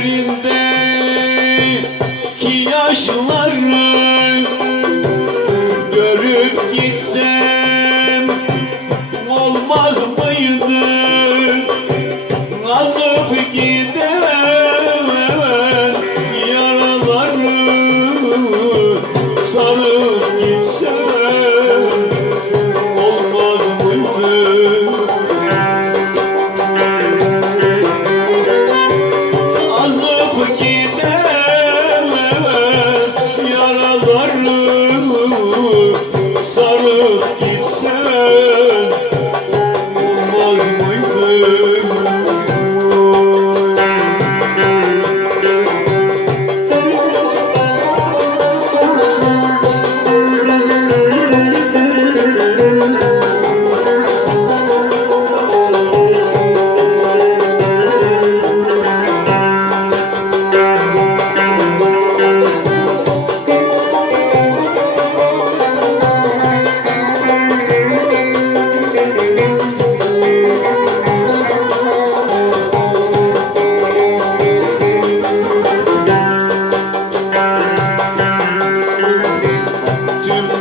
gözlerindeki yaşları görüp gitsen sarıp gitsen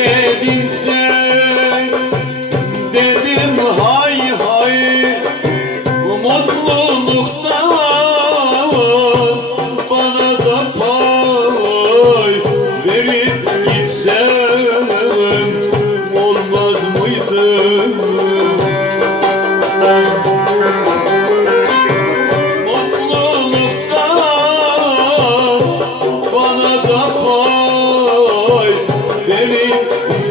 dedin sen Dedim hay hay Mutlulukta